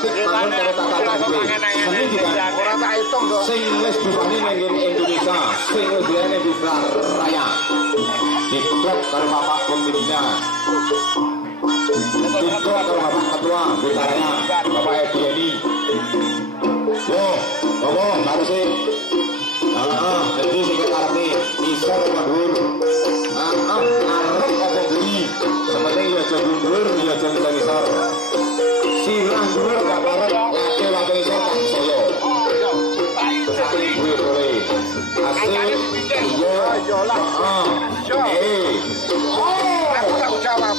apik manggon karo tata dhewe. Seni kita ora tak hitung to. Sing wis dibani ning Indonesia, sing wis diane di Raya. Diklop karo Bapak Pemimpinnya. Diklop karo Bapak Ketua Witaranya, Bapak Edi. Yo, monggo harusé. Jadi sing karepe iso mundur. Arep apa beli? Sementing ya aja mundur, ya aja ngisor. Sirah dhuwur gak parek, lake watu iso tak saya. Boleh. Asik. Iya lah. Aku tak jawab.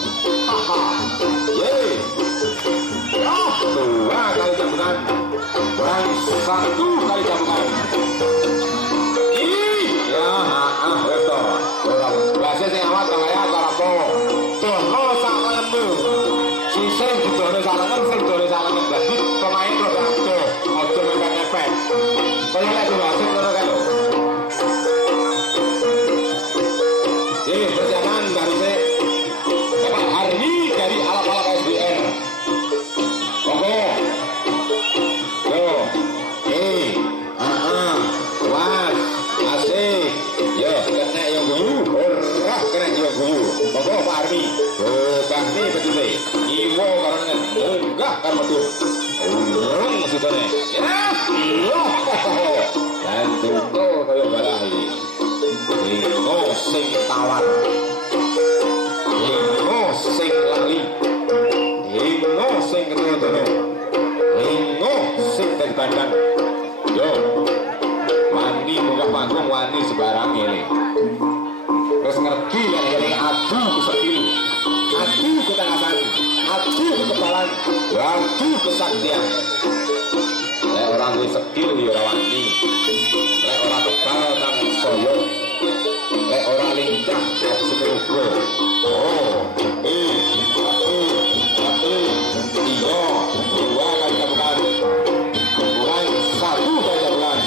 Dua kali jambungan. Dan satu kali jambungan. Betul. Biasa sing awak kaya karapo. Dono sak lembu. Sisih didone salengen sing done salengen dadi pemain rodha ado. Aja mepet-mepet. Kaya lek wasit ngono kae lho. Perjalanan dari Bapak Harni dari Alap-Alap SDR. Monggo. Yo. Was. Asik. Yo, kena yang guyu. Ora kena yang guyu. Monggo Pak Harni. Bahni betule. Iwo karena munggah karo metu. Urung sudane. Yo. Dan tuko kaya balahi. Ingo sing tawar, ingo sing lali, ingo sing ketutup, ingo sing terbadan. Yo, wani munggah panggung, wani sebarang ini. Terus ngerti yang ini adu kesekil, adu ketangkasan, adu kekebalan, adu kesaktian. Lek orang duwe skill ya ora wani. Lek ora kebal nang soyo. Lek ora lincah ya sepuro. Iya, dua kali gabungan. Bukan satu kali gabungan.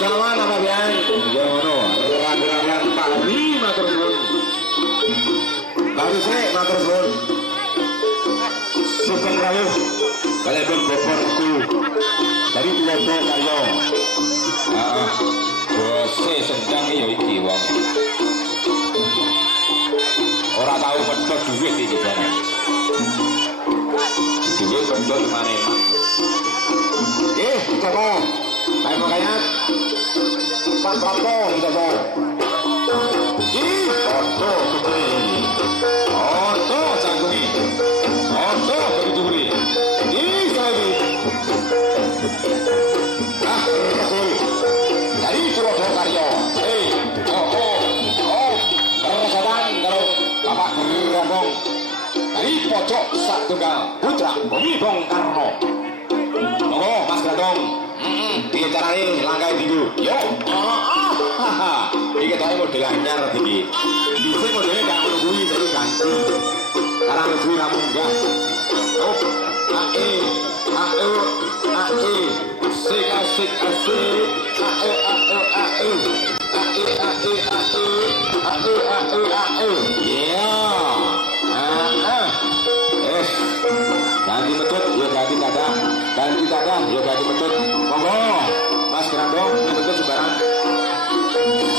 Sama nama biang, jono, raga-raga Pak Harni matur suwun. Baru saya matur suwun. Sugeng rawuh, kalian boborku dari Tulodo Karyo. Bose sendang ya iki wong. Ora tahu medhot duit iki jane. Duit medhot mane. Coba. Baik makanya Pak Prato coba. Oto begini. Oto canggungi. Oto begitu beri. Sekali. Dari Tulodo Karyo. Perasaan kalau Bapak Gerombong dari pojok Satunggal Putra Bumi Bong Karno. Oh, Mas Gandong. Piye carane langkahe dinggo? Yo. Iki ketoke model anyar iki. Dhisik modele gak ngono kuwi terus ganti. Karang kuwi ra munggah. Oh. Asik. Iya. Ganti metut, ya ganti dadah. Ganti dadah, ya ganti metut. Monggo, Mas Grandong, ini metut sebarang.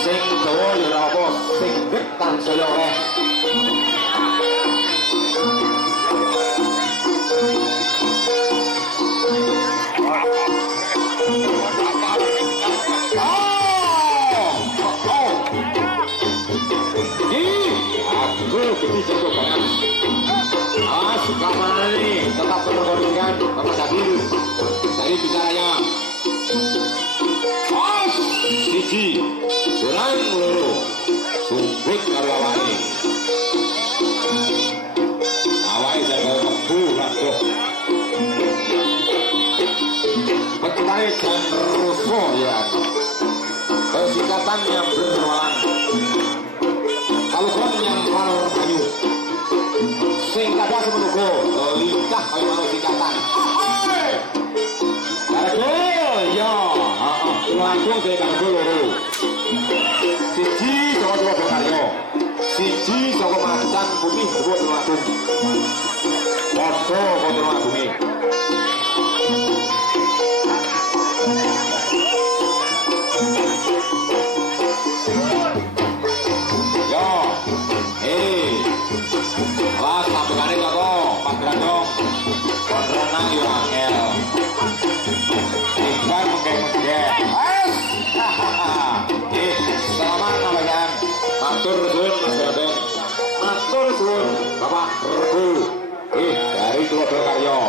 Sing dawa ya ora apa, sing gek tansaya oleh. Aku gede jago banget. Suka mana nih? Tetap berkoordinasi Bapak Sabiru dari bicaranya. Siji, kurang loro, sumbut karo awake. Awake jaga kebu lakuh. Betulnya dan rusuh ya. Persikatan yang berwalang. Kalau yang palor kayu. Sing kada semenugo lincah kaya manuk singkatan. Karego ya, tuan Agung saya kanggo loro. Siji saka Surabaya Karya. Siji saka Macan Putih Dewa Tulungagung. Padha karo Agunge. Yo. Awas sambungane kok, Pak Grandong. Kon renang yo angel. Ikan mengge-mengge. Selamat nabayan. Matur suwun Mas Grandong. Matur suwun Bapak Regu. Dari Surabaya Karya.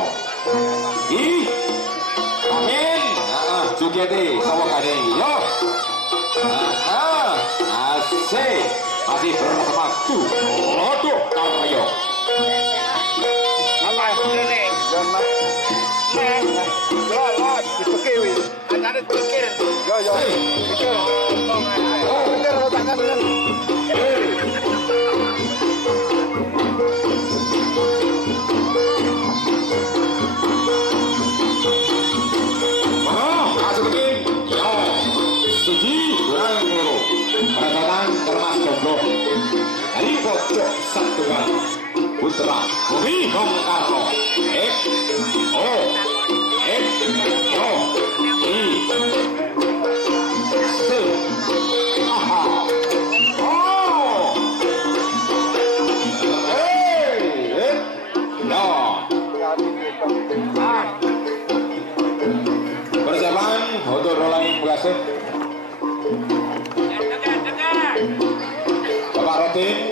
Amin. Jogete sapa kane yo. Asik. Masih bersama Lodo Karya. Allah ini jangan lo dipikir anane pikir yo pikir pikir tangan kan Satuan Putra Bumi Bung Karno persiapan untuk rolling Bekasi Bapak Rotin